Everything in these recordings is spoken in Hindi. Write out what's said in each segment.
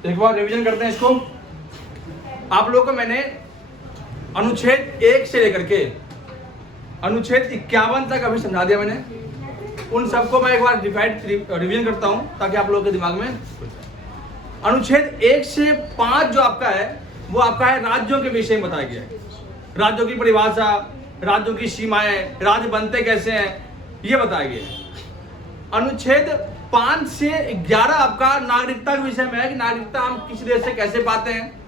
एक बार रिवीजन करते हैं इसको। आप लोगों को मैंने अनुच्छेद 1 से लेकर के अनुच्छेद 51 तक अभी समझा दिया मैंने। उन सबको मैं एक बार रिवीजन करता हूं ताकि आप लोगों के दिमाग में। अनुच्छेद 1 से 5 जो आपका है वो आपका है राज्यों के विषय में बताया गया है। राज्यों की परिभाषा, राज्यों की सीमाएं, राज्य बनते कैसे हैं, ये बताया गया है। अनुच्छेद 5 से 11 आपका नागरिकता के विषय में है कि नागरिकता हम किसी देश से कैसे पाते हैं,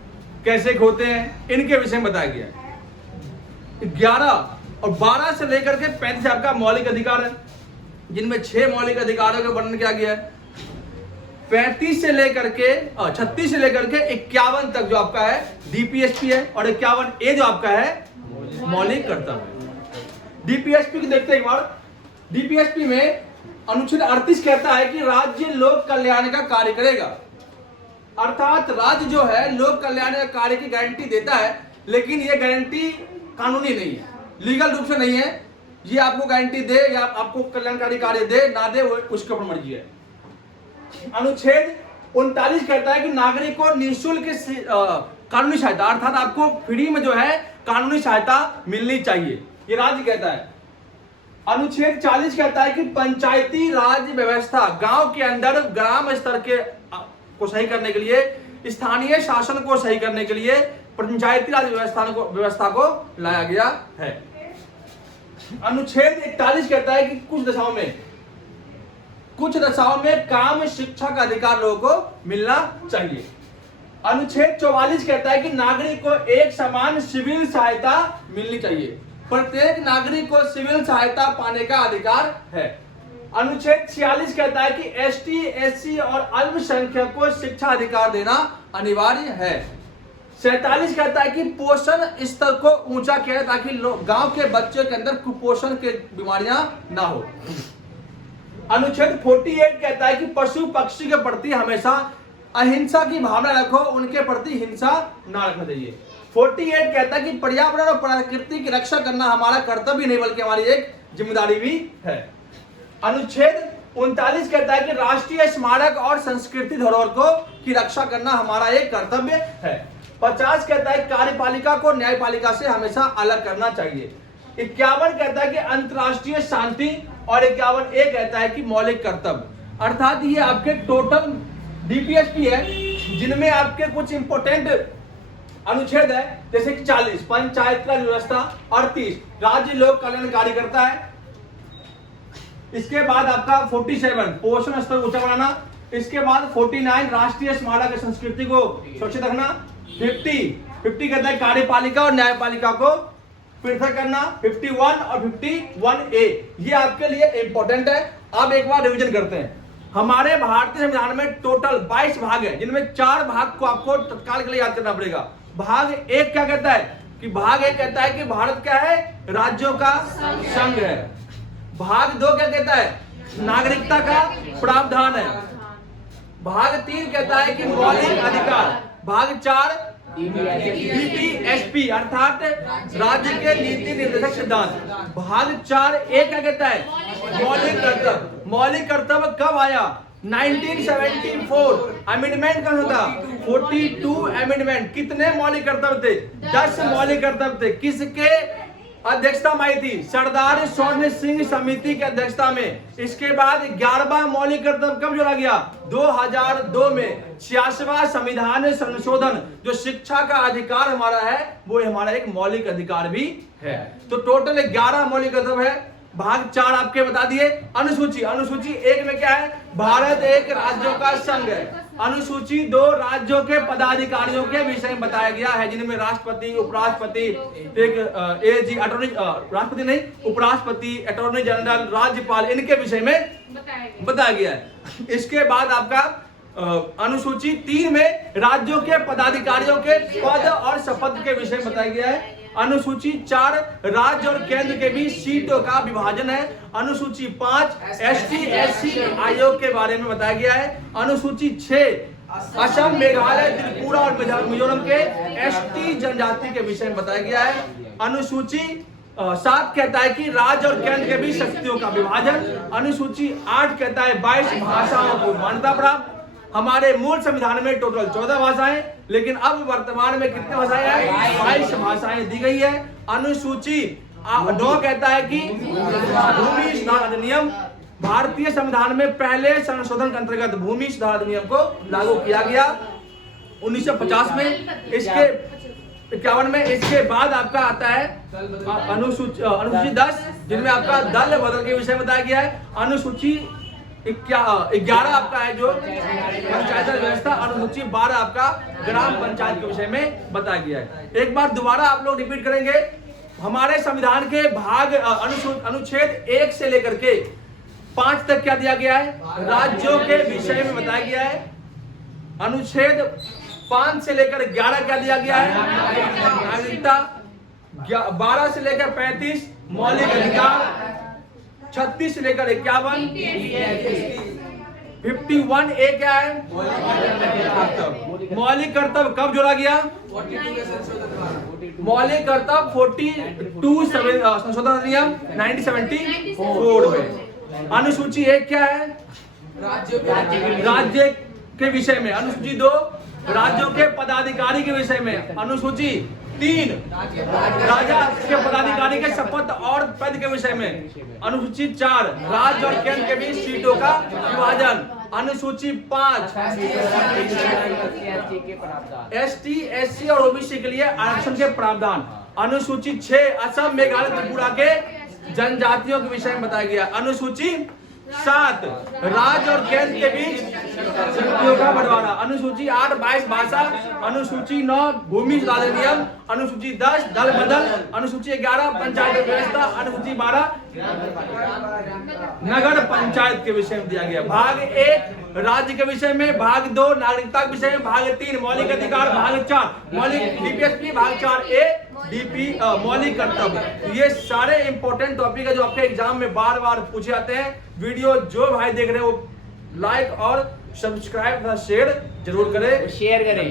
कैसे खोते हैं, इनके विषय में बताया गया है। 11 और 12 से लेकर के 35 आपका मौलिक अधिकार है, जिनमें 6 मौलिक अधिकारों का वर्णन किया गया है। 35 से लेकर के 36 से लेकर के 51 तक जो आपका है डीपीएसपी है, और 51A जो आपका है मौलिक कर्तव्य। डीपीएसपी की देखते हैं एक बार। डीपीएसपी में अनुच्छेद 38 कहता है कि राज्य लोक कल्याण का कार्य करेगा। अर्थात राज्य जो है लोक कल्याण का कार्य की गारंटी देता है, लेकिन यह गारंटी कानूनी नहीं है, लीगल रूप से नहीं है। ये आपको गारंटी दे या आपको कल्याणकारी कार्य दे ना दे, वो उसके ऊपर मर्जी है। अनुच्छेद 39 कहता है कि नागरिक को निःशुल्क कानूनी सहायता, अर्थात आपको फ्री में जो है कानूनी सहायता मिलनी चाहिए, ये राज्य कहता है। अनुच्छेद 40 कहता है कि पंचायती राज व्यवस्था, गांव के अंदर ग्राम स्तर के को सही करने के लिए, स्थानीय शासन को सही करने के लिए पंचायती राज व्यवस्था को लाया गया है। अनुच्छेद 41 कहता है कि कुछ दशाओं में काम शिक्षा का अधिकार लोगों को मिलना चाहिए। अनुच्छेद 44 कहता है कि नागरिक को एक समान सिविल सहायता मिलनी चाहिए, प्रत्येक नागरिक को सिविल सहायता पाने का अधिकार है। अनुच्छेद 46 कहता है कि एसटी, एससी और अल्पसंख्यक को शिक्षा अधिकार देना अनिवार्य है। 47 कहता है कि पोषण स्तर को ऊंचा किया ताकि गांव के बच्चों के अंदर कुपोषण के बीमारियां ना हो। अनुच्छेद 48 कहता है कि पशु पक्षी के प्रति हमेशा अहिंसा की भावना रखो, उनके प्रति हिंसा ना रखना चाहिए। 48 कहता है कि पर्यावरण और प्रकृति की रक्षा करना हमारा कर्तव्य नहीं बल्कि हमारी एक जिम्मेदारी भी है। अनुच्छेद 39 कहता है कि राष्ट्रीय स्मारक और संस्कृति धरोहर को की रक्षा करना हमारा एक कर्तव्य है। 50 कहता है कार्यपालिका को न्यायपालिका से हमेशा अलग करना चाहिए। 51 कहता है कि अंतर्राष्ट्रीय शांति, और 51A कहता है कि मौलिक कर्तव्य। अर्थात ये आपके टोटल डीपीएसपी है, जिनमें आपके कुछ इंपोर्टेंट अनुच्छेद है, जैसे कि 40 पंचायत राज व्यवस्था, 38 राज्य लोक कल्याणकारी करता है। इसके बाद आपका 47 पोषण स्तर ऊंचा बनाना। इसके बाद 49 राष्ट्रीय स्मारक संस्कृति को सुरक्षित रखना। 50 कहता है कार्यपालिका और न्यायपालिका को पृथक करना। 51 और 51A ये आपके लिए इंपॉर्टेंट है। अब एक बार रिवीजन करते हैं। हमारे भारतीय संविधान में टोटल 22 भाग है, जिनमें 4 भाग को आपको तत्काल के लिए याद करना पड़ेगा। भाग 1 क्या कहता है कि भाग 1 कहता है कि भारत क्या है, राज्यों का संघ है। भाग 2 क्या कहता है, नागरिकता का प्रावधान है। भाग 3 कहता है कि मौलिक अधिकार। भाग 4 डीपीएसपी अर्थात राज्य के नीति निर्देशक सिद्धांत। भाग 4A क्या कहता है, मौलिक कर्तव्य। मौलिक कर्तव्य कब आया, 1974 अमेंडमेंट कब होता, 42 अमेंडमेंट। कितने मौलिक कर्तव्य थे, 10 मौलिक कर्तव्य थे। किसके अध्यक्षता में आई थी, सरदार स्वर्ण सिंह समिति की अध्यक्षता में। इसके बाद 11वां मौलिक कर्तव्य कब जोड़ा गया, 2002 में। 86वां संविधान संशोधन, जो शिक्षा का अधिकार हमारा है वो हमारा एक मौलिक अधिकार भी है। तो टोटल 11 मौलिक कर्तव्य है। भाग 4 आपके बता दिए। अनुसूची 1 में क्या है, भारत एक राज्यों का संघ है। अनुसूची 2 राज्यों के पदाधिकारियों के विषय में बताया गया है, जिनमें राष्ट्रपति, उपराष्ट्रपति, एजी अटॉर्नी, राष्ट्रपति नहीं, उपराष्ट्रपति, अटॉर्नी जनरल, राज्यपाल, इनके विषय में बताया गया है। इसके बाद आपका अनुसूची 3 में राज्यों के पदाधिकारियों के पद और शपथ के विषय में बताया गया है। अनुसूची 4 राज्य और केंद्र के बीच सीटों का विभाजन है। अनुसूची 5 एसटी एससी आयोग के बारे में बताया गया है। अनुसूची 6 असम, मेघालय, त्रिपुरा और मिजोरम के एसटी जनजाति के विषय में बताया गया है। अनुसूची 7 कहता है कि राज्य और केंद्र के बीच शक्तियों का विभाजन। अनुसूची 8 कहता है 22 भाषाओं को मान्यता प्राप्त। हमारे मूल संविधान में टोटल 14 भाषाएं, लेकिन अब वर्तमान में कितनी भाषाएं हैं? 22 भाषाएं दी गई है। अनुसूची 9 कहता है कि भूमि सुधार अधिनियम, भारतीय संविधान में पहले संशोधन के अंतर्गत भूमि सुधार अधिनियम को लागू किया गया 1950 में। इसके 51 में। इसके बाद आपका आता है अनुसूची 10, जिनमें आपका दल बदल के विषय में बताया गया है। अनुसूची 11 आपका है जो पंचायत व्यवस्था। अनुसूची 12 आपका ग्राम पंचायत के विषय में बताया गया है। एक बार दोबारा आप लोग रिपीट करेंगे। हमारे संविधान के भाग अनुच्छेद 1 से लेकर के 5 तक क्या दिया गया है? राज्यों के विषय में बताया गया है। अनुच्छेद 5 से लेकर 11 क्या दिया गया है? नागरिकता। 12 से लेकर 35 मौलिक अधिकार। 36 से लेकर 51 51 ए क्या है? मौलिक कर्तव्य कब जोड़ा गया? मौलिक कर्तव्य 42 संशोधन अधिनियम 1974 में। अनुसूची 1 क्या है? राज्य के विषय में। अनुसूची 2 राज्यों के पदाधिकारी के विषय में। अनुसूची 3 राजा के पदाधिकारी के शपथ और पद के विषय में। अनुसूची 4 राज्य और केंद्र के बीच सीटों का विभाजन। अनुसूची 5 ST SC और OBC के लिए आरक्षण के प्रावधान। अनुसूची 6 असम मेघालय त्रिपुरा के जनजातियों के विषय में बताया गया। अनुसूची 7 राज्य और केंद्र के बीच शक्तियों का बंटवारा। अनुसूची 8 22 भाषा। अनुसूची 9 भूमि सुधार अधिनियम। अनुसूची 10 दल बदल। अनुसूची 11 पंचायत व्यवस्था। अनुसूची 12 नगर पंचायत के विषय में दिया गया। भाग 1 राज्य के विषय में, भाग 2 नागरिकता के विषय में, भाग 3 मौलिक अधिकार, भाग 4 मौलिक DPSP, भाग 4A DP मौलिक कर्तव्य। ये सारे इंपॉर्टेंट टॉपिक है जो आपके एग्जाम में बार बार पूछे जाते हैं। वीडियो जो भाई देख रहे हैं वो लाइक और सब्सक्राइब तथा शेयर जरूर करें। शेयर करें।